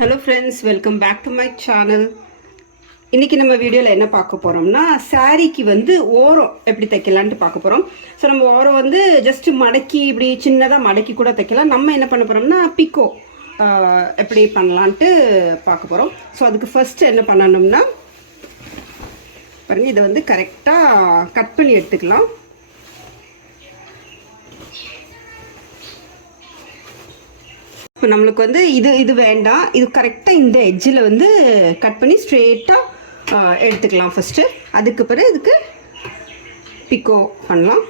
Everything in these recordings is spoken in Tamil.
Hello friends welcome back to my channel இன்றைக்கி நம்ம வீடியோவில் என்ன பார்க்க போகிறோம்னா சாரீக்கு வந்து ஓரம் எப்படி தைக்கலான்ட்டு பார்க்க போகிறோம் ஸோ நம்ம ஓரம் வந்து ஜஸ்ட்டு மடக்கி இப்படி சின்னதாக மடக்கி கூட தைக்கலாம். நம்ம என்ன பண்ண போகிறோம்னா பிக்கோ எப்படி பண்ணலான்ட்டு பார்க்க போகிறோம் ஸோ அதுக்கு ஃபஸ்ட்டு என்ன பண்ணணும்னா பாருங்கள் இதை வந்து கரெக்டாக கட் பண்ணி எடுத்துக்கலாம். இப்போ நம்மளுக்கு வந்து இது இது வேண்டாம். இது கரெக்டாக இந்த எஜ்ஜில் வந்து கட் பண்ணி ஸ்ட்ரெயிட்டாக எடுத்துக்கலாம் ஃபஸ்ட்டு அதுக்கு பிறகு இதுக்கு பிக்கோ பண்ணலாம்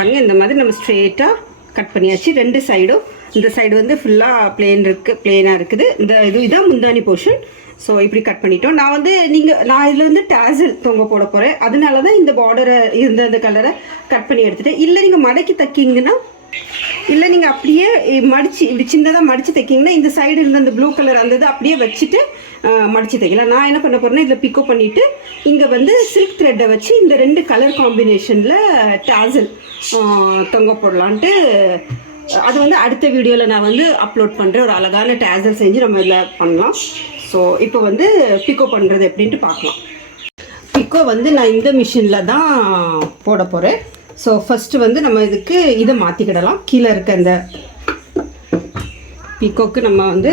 பாருங்க இந்த மாதிரி நம்ம ஸ்ட்ரெயிட்டாக கட் பண்ணியாச்சு. ரெண்டு சைடும் இந்த சைடு வந்து ஃபுல்லாக பிளேன் இருக்குது பிளெயினாக இருக்குது. இந்த இது இதான் முந்தானி போர்ஷன் ஸோ இப்படி கட் பண்ணிட்டோம். நான் வந்து நீங்கள் நான் இதில் வந்து டேசல் தொங்க போட போகிறேன் அதனால தான் இந்த பார்டரை இருந்த இந்த கலரை கட் பண்ணி எடுத்துட்டேன். இல்லை நீங்கள் மடக்கி தைக்கிங்கன்னா இல்லை நீங்கள் அப்படியே மடித்து இப்படி சின்னதாக மடித்து தைக்கிங்கன்னா இந்த சைடு இருந்த அந்த ப்ளூ கலர் அந்த இதை அப்படியே வச்சுட்டு மடித்து தைக்கலாம் நான் என்ன பண்ண போகிறேன்னா இதில் பிக்கோ பண்ணிவிட்டு இங்கே வந்து சில்க் த்ரெட்டை வச்சு இந்த ரெண்டு கலர் காம்பினேஷனில் டேசல் தொங்க போடலான்ட்டு அது வந்து அடுத்த வீடியோவில் நான் வந்து அப்லோட் பண்ணுறேன் ஒரு அழகான டேசல் செஞ்சு நம்ம இதில் பண்ணலாம். ஸோ இப்போ வந்து பிக்கோ பண்ணுறது எப்படின்ட்டு பார்க்கலாம். பிக்கோ வந்து நான் இந்த மிஷினில் தான் போட போகிறேன் ஸோ ஃபஸ்ட்டு வந்து நம்ம இதுக்கு இதை மாற்றிக்கிடலாம் கீழே இருக்க இந்த பிக்கோக்கு நம்ம வந்து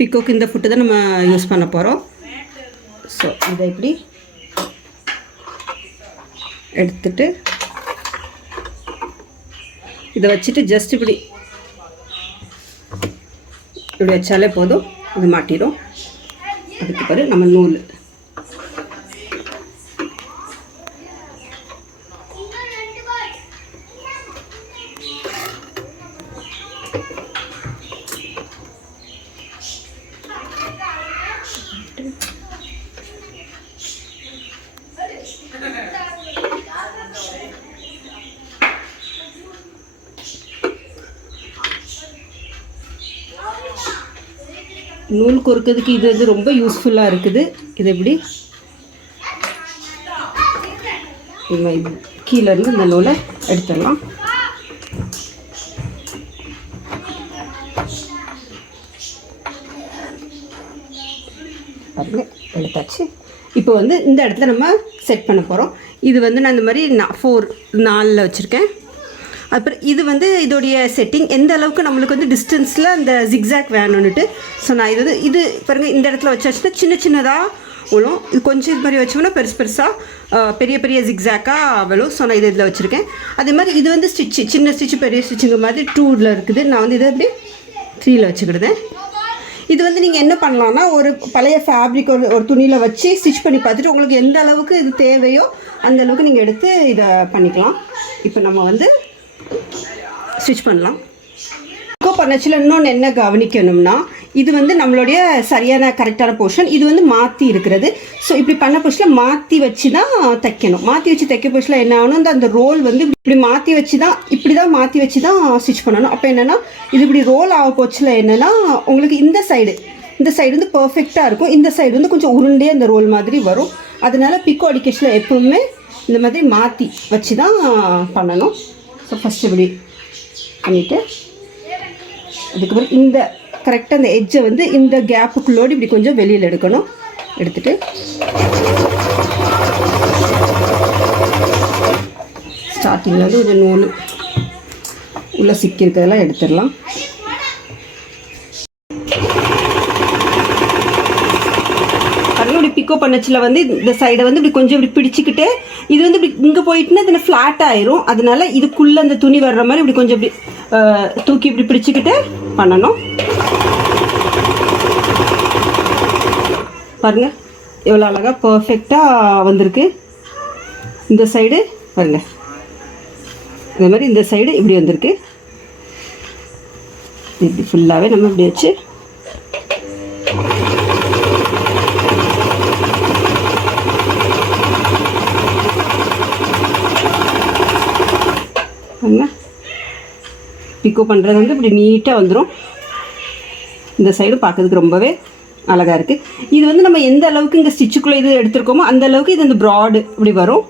பிக்கோக்கு இந்த ஃபுட்டு தான் நம்ம யூஸ் பண்ண போகிறோம் ஸோ இதை இப்படி எடுத்துட்டு இதை வச்சுட்டு ஜஸ்ட் இப்படி இப்படி வச்சாலே போதும். இது மாட்டிடும். அதுக்கு பிறகு நம்ம நூல் நூல் கொறுக்கிறதுக்கு இது வந்து ரொம்ப யூஸ்ஃபுல்லாக இருக்குது. இது எப்படி? நம்ம இது இந்த நூலை எடுத்துடலாம். எடுத்தாச்சு. இப்போ வந்து இந்த இடத்துல நம்ம செட் பண்ண போகிறோம் இது வந்து நான் இந்த மாதிரி நான் ஃபோர் நாலில் வச்சுருக்கேன். அப்புறம் இது வந்து இதோடைய செட்டிங் எந்த அளவுக்கு நம்மளுக்கு வந்து டிஸ்டன்ஸில் அந்த ஜிக்ஸாக் வேணும்னுட்டு ஸோ நான் இது வந்து இது பாருங்கள் இந்த இடத்துல வச்சாச்சுன்னா சின்ன சின்னதாக விழும். இது கொஞ்சம் இது மாதிரி வச்சோம்னா பெருசு பெருசாக பெரிய பெரிய ஜிக்ஸாக்காக விழும். ஸோ நான் இது இதில் வச்சுருக்கேன். அதே மாதிரி இது வந்து ஸ்டிச்சு சின்ன ஸ்டிச்சு பெரிய ஸ்டிச்சுங்க மாதிரி டூவில் இருக்குது. நான் வந்து இதை அப்படி த்ரீயில் வச்சுக்கிடுதேன். இது வந்து நீங்கள் என்ன பண்ணலாம்னா ஒரு பழைய ஃபேப்ரிக் ஒரு ஒரு துணியில் வச்சு ஸ்டிச் பண்ணி பார்த்துட்டு உங்களுக்கு எந்த அளவுக்கு இது தேவையோ அந்த அளவுக்கு நீங்கள் எடுத்து இதை பண்ணிக்கலாம். இப்போ நம்ம வந்து ஸ்டிச் பண்ணலாம். பிக்கோ பண்ணச்சில் இன்னொன்று என்ன கவனிக்கணும்னா இது வந்து நம்மளுடைய சரியான கரெக்டான போர்ஷன் இது வந்து மாற்றி இருக்கிறது. ஸோ இப்படி பண்ண போர்ஷனில் மாற்றி வச்சு தான் தைக்கணும். மாற்றி வச்சு தைக்க போர்ஷனில் என்ன ஆகணும்? அந்த அந்த ரோல் வந்து இப்படி மாற்றி வச்சு தான் இப்படி தான் மாற்றி வச்சு தான் ஸ்டிச் பண்ணணும். அப்போ என்னென்னா இது இப்படி ரோல் ஆக போச்சில் என்னென்னா உங்களுக்கு இந்த சைடு இந்த சைடு வந்து பர்ஃபெக்டாக இருக்கும். இந்த சைடு வந்து கொஞ்சம் உருண்டே அந்த ரோல் மாதிரி வரும். அதனால பிக்கோ அடிக்கேஷனில் எப்பவுமே இந்த மாதிரி மாற்றி வச்சு தான் பண்ணணும். ஸோ ஃபஸ்ட்டு இப்படி பண்ணிவிட்டு அதுக்கப்புறம் இந்த கரெக்டாக அந்த எட்ஜை வந்து இந்த கேப்புக்குள்ளோடு இப்படி கொஞ்சம் வெளியில் எடுக்கணும். எடுத்துட்டு ஸ்டார்டிங்கில் வந்து கொஞ்சம் நூல் உள்ளே சிக்கியிருக்கிறதெல்லாம் எடுத்துடலாம் இப்படி பிக்கோ பண்ணச்சில் வந்து இந்த சைடை வந்து இப்படி கொஞ்சம் இப்படி பிடிச்சிக்கிட்டு இது வந்து இப்படி இங்கே போயிட்டுன்னா இதில் ஃப்ளாட் ஆயிரும். அதனால இதுக்குள்ளே அந்த துணி வர்ற மாதிரி இப்படி கொஞ்சம் இப்படி தூக்கி இப்படி பிடிச்சிக்கிட்டு பண்ணணும். பாருங்க. எவ்வளோ அழகாக பர்ஃபெக்டாக வந்திருக்கு. இந்த சைடு பாருங்க. இந்த மாதிரி இந்த சைடு இப்படி வந்திருக்கு. இப்படி ஃபுல்லாகவே நம்ம இப்படி வச்சு பிக்கோ பண்ணுறது வந்து இப்படி நீட்டாக வந்துடும் இந்த சைடு பார்க்கறதுக்கு ரொம்பவே அழகாக இருக்குது இது வந்து நம்ம எந்த அளவுக்கு இங்கே ஸ்டிச்சுக்குள்ளே இது எடுத்துருக்கோமோ அந்த அளவுக்கு இது வந்து ப்ராடு இப்படி வரும்.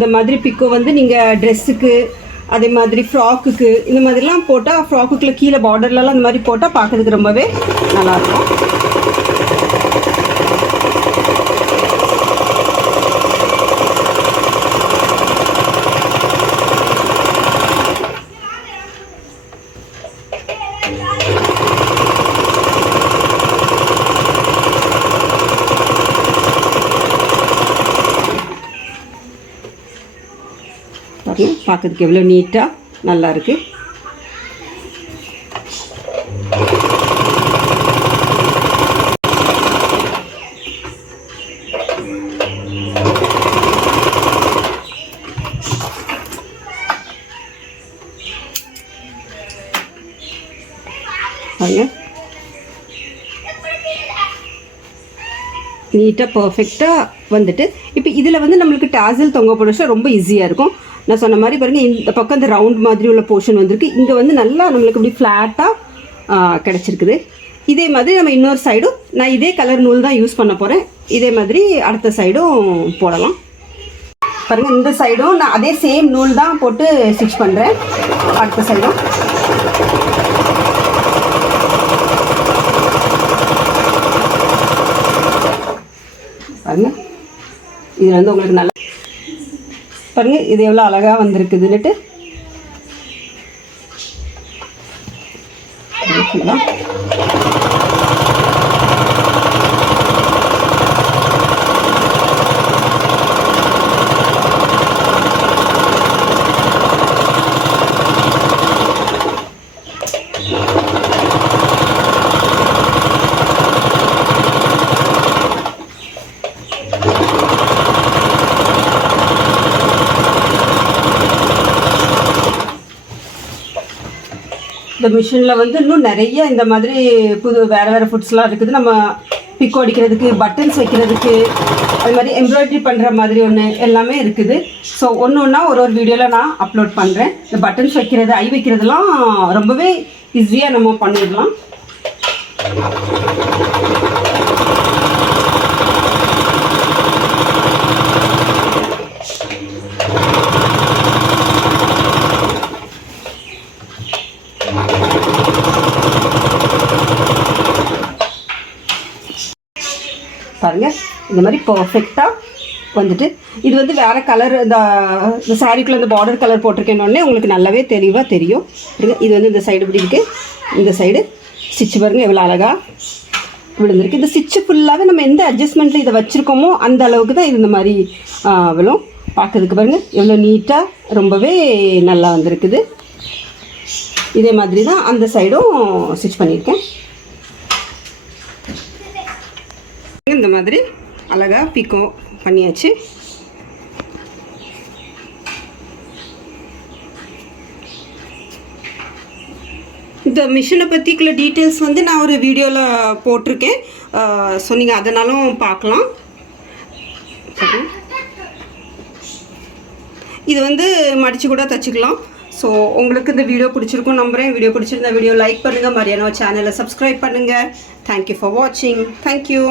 இந்த மாதிரி பிக்கோ வந்து நீங்கள் ட்ரெஸ்ஸுக்கு அதே மாதிரி ஃப்ராக்குக்கு இந்த மாதிரிலாம் போட்டால் ஃப்ராக்குக்குள்ள கீழே பார்டர்லலாம் இந்த மாதிரி போட்டால் பார்க்கறதுக்கு ரொம்பவே நல்லாயிருக்கும் Yeah. பார்க்கறதுக்கு எவ்வளோ நீட்டாக நல்லா இருக்கு. பாருங்க. நீட்டாக பர்ஃபெக்டாக வந்துட்டு இப்போ இதில் வந்து நம்மளுக்கு டாசல் தொங்க போட ரொம்ப ஈஸியாக இருக்கும். நான் சொன்ன மாதிரி பாருங்கள் இந்த பக்கம் இந்த ரவுண்ட் மாதிரி உள்ள போர்ஷன் வந்திருக்கு. இங்கே வந்து நல்லா நம்மளுக்கு இப்படி ஃப்ளாட்டாக கிடச்சிருக்குது. இதே மாதிரி நம்ம இன்னொரு சைடும் நான் இதே கலர் நூல் தான் யூஸ் பண்ண போகிறேன் இதே மாதிரி அடுத்த சைடும் போடலாம். பாருங்கள் இந்த சைடும் நான் அதே சேம் நூல் தான் போட்டு ஸ்டிச் பண்ணுறேன் அடுத்த சைடும் பாருங்கள் இது வந்து உங்களுக்கு நல்லா பாருங்க இது எவ்வளோ அழகாக வந்திருக்குதுன்னுட்டு. இந்த மிஷினில் வந்து இன்னும் நிறைய இந்த மாதிரி புது வேறு வேறு ஃபுட்ஸ்லாம் இருக்குது. நம்ம பிக் அடிக்கிறதுக்கு பட்டன்ஸ் வைக்கிறதுக்கு அது மாதிரி எம்ப்ராய்டரி பண்ணுற மாதிரி ஒன்று எல்லாமே இருக்குது. ஸோ ஒன்று ஒன்றா ஒரு ஒரு வீடியோவில் நான் அப்லோட் பண்ணுறேன் இந்த பட்டன்ஸ் வைக்கிறது ஐ வைக்கிறதுலாம் ரொம்பவே ஈஸியாக நம்ம பண்ணிடலாம் பாருங்க இந்த மாதிரி பர்ஃபெக்டாக வந்துட்டு இது வந்து வேறு கலர் இந்த இந்த சாரீக்குள்ளே இந்த பார்டர் கலர் போட்டிருக்கேன்னொடனே உங்களுக்கு நல்லாவே தெளிவாக தெரியும். இது வந்து இந்த சைடு இப்படி இருக்குது இந்த சைடு ஸ்டிச்சு பாருங்க எவ்வளோ அழகாக விழுந்திருக்கு. இந்த ஸ்டிச்சு ஃபுல்லாகவே நம்ம எந்த அட்ஜஸ்ட்மெண்ட்டில் இதை வச்சுருக்கோமோ அந்த அளவுக்கு தான் இது இந்த மாதிரி ஆ, விழும். பார்க்கறதுக்கு பாருங்கள் எவ்வளோ நீட்டாக ரொம்பவே நல்லா வந்திருக்குது. இதே மாதிரி தான் அந்த சைடும் ஸ்டிச் பண்ணியிருக்கேன். இந்த மாதிரி அழகாக பிக்கோ பண்ணியாச்சு. இந்த மிஷினை பற்றிக்குள்ள டீட்டெயில்ஸ் வந்து நான் ஒரு வீடியோவில் போட்டிருக்கேன். ஸோ நீங்கள் அதனாலும் பார்க்கலாம். இது வந்து மடித்து கூட தச்சுக்கலாம். ஸோ உங்களுக்கு இந்த வீடியோ பிடிச்சிருக்கும் நம்புகிறேன் வீடியோ பிடிச்சிருந்தா வீடியோ லைக் பண்ணுங்கள் மரியாதை சேனலை சப்ஸ்கிரைப் பண்ணுங்கள் தேங்க்யூ ஃபார் வாட்சிங் தேங்க்யூ